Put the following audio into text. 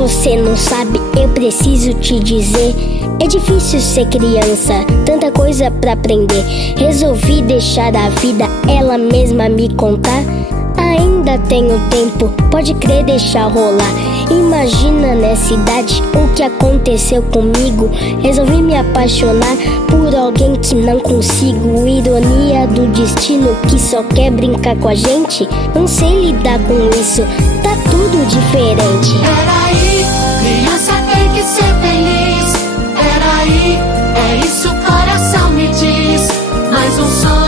você não sabe, eu preciso te dizer. É difícil ser criança, tanta coisa pra aprender. Resolvi deixar a vida, ela mesma me contar. Ainda tenho tempo, pode crer, deixar rolar. Imagina nessa idade o que aconteceu comigo. Resolvi me apaixonar por alguém que não consigo. Ironia do destino que só quer brincar com a gente. Não sei lidar com isso, tá tudo diferente. Peraí, criança tem que ser feliz. Peraí, é isso o coração me diz. Mais um sonho